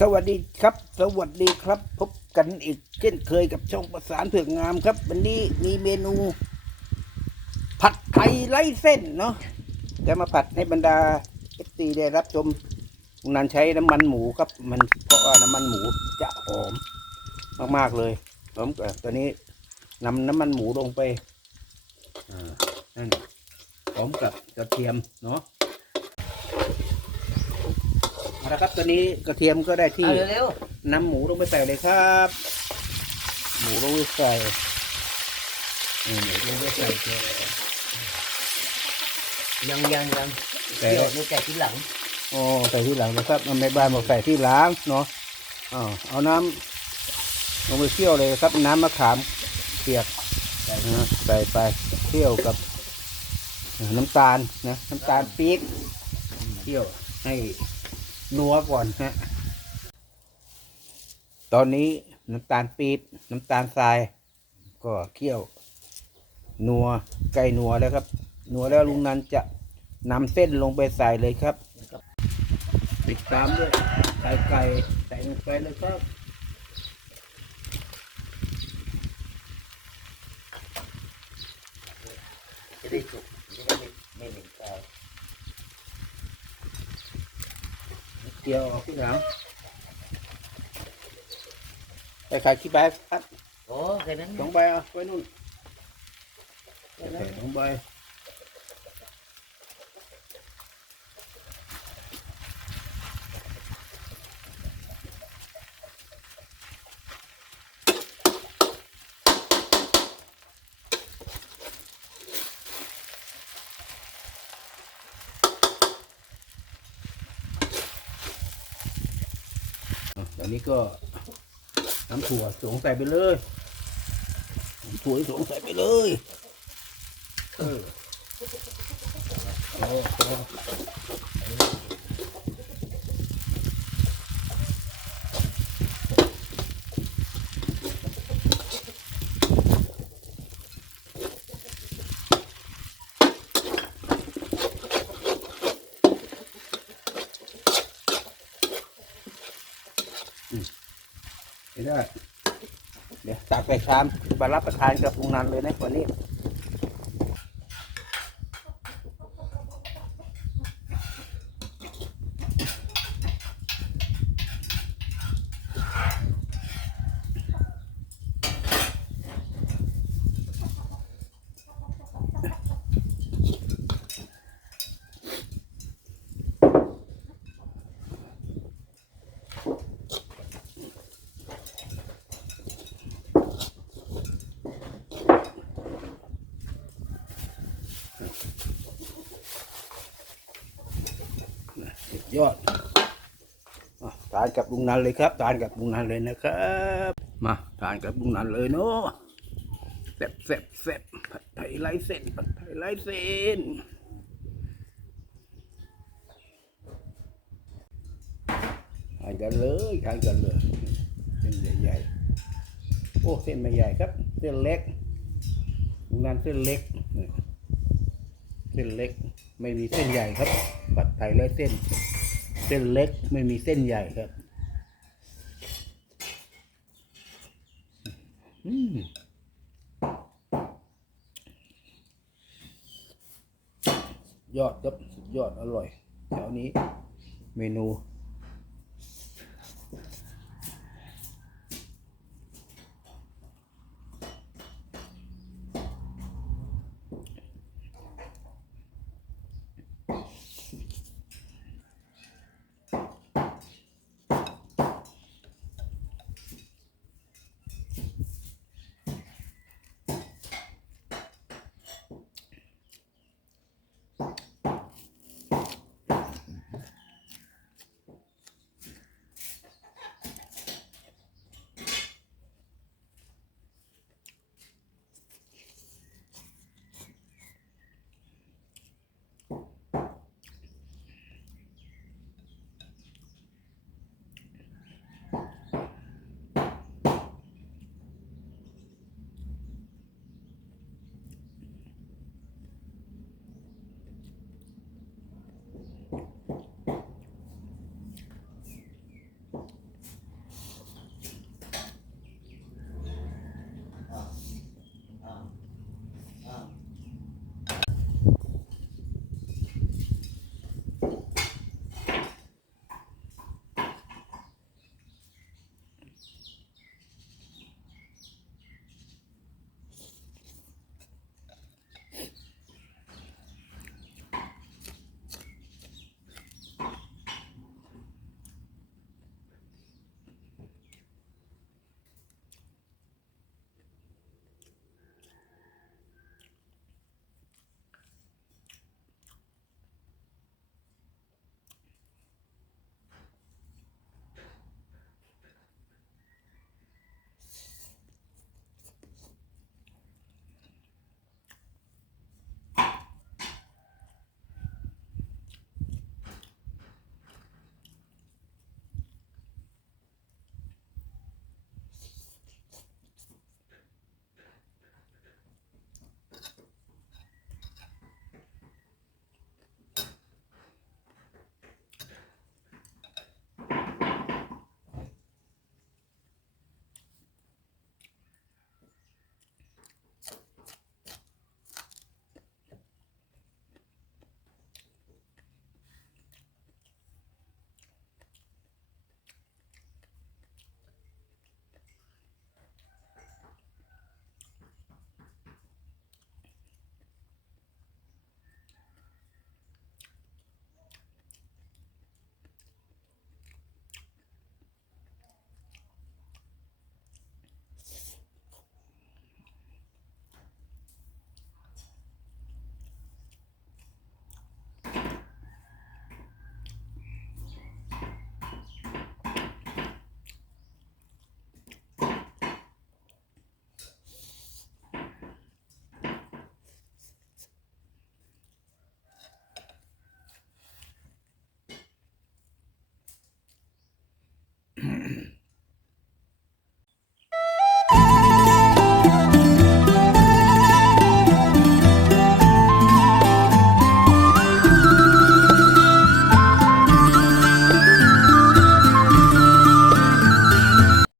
สวัสดีครับ สวัสดีครับ พบกันอีกเช่นเคยกับช่องประสานเผือกงามครับ วันนี้มีเมนู ผัดไทยไร้เส้นเนาะจะมาผัดให้บรรดาเอฟซีได้รับชมนันใช้น้ำมันหมูครับ มันเพราะว่าน้ำมันหมูจะหอมมากๆเลยผมตอนนี้นำน้ำมันหมูลงไปอ่านั่นพร้อมกับกระเทียมเนาะ เอาละครับตอนนี้กระเทียมก็ได้ที่เอาเร็วนำหมูลงไปใส่เลยครับ หมูลงไปใส่นี่หมูลงไปใส่แกๆยังยังยังแต่เดี๋ยวนี่แต่ทีหลังโอ้ใส่ที่หลังนะครับเอาแม่บ้านบอกใส่ที่หล้างเนาะอ้าวเอาน้ำลงไปเคี่ยวเลยครับ น้ำมะขามเปียกนะใส่ไปเคี่ยวกับ น้ำตาลนะน้ำตาลปี๊บเคี่ยวให้ นัวก่อนฮะ ตอนนี้น้ำตาลปี๊บน้ำตาลทราย ก็เคี่ยว นัวไก่นัวแล้วครับ นัวแล้วลุงนันจะนำเส้นลงไปใส่เลยครับติดตามด้วยไข่ไก่ใส่ลงไปเลยครับ จะได้สุกจะได้ไม่ไม่เหม็นคาว เกี่ยวออกที่หลังใส่ไข่ที่ใบครับโอ้แค่นั้น สองใบเอาไว้นู่นใส่สองใบ อนนี้ก็น้ำถั่วสงใส่ไปเลยน้ำถั่วสงใส่ไปเลยเออเอาเอา ได้เดี๋ยวตักไปชามมารับประทานกับพงนันเลยนะวันนี้ สุด ยอดอะทานกับลุงนันเลยครับทานกับลุงนันเลยนะครับ มาทานกับลุงนันเลยเนาะแซ่บแซ่บแซ่บผัดไทยไร้เส้นผัดไทยไร้เส้นทานกันเลยทานกันเลยเส้นใหญ่ๆโอ้เส้นไม่ใหญ่ครับ เส้นเล็กลุงนันเส้นเล็กเส้นเล็ก ไม่มีเส้นใหญ่ครับผัดไทยไร้เส้น ส้นเล็กไม่มีเส้นใหญ่ครับอยอดครับสุดยอดอร่อยแถวนี้เมนู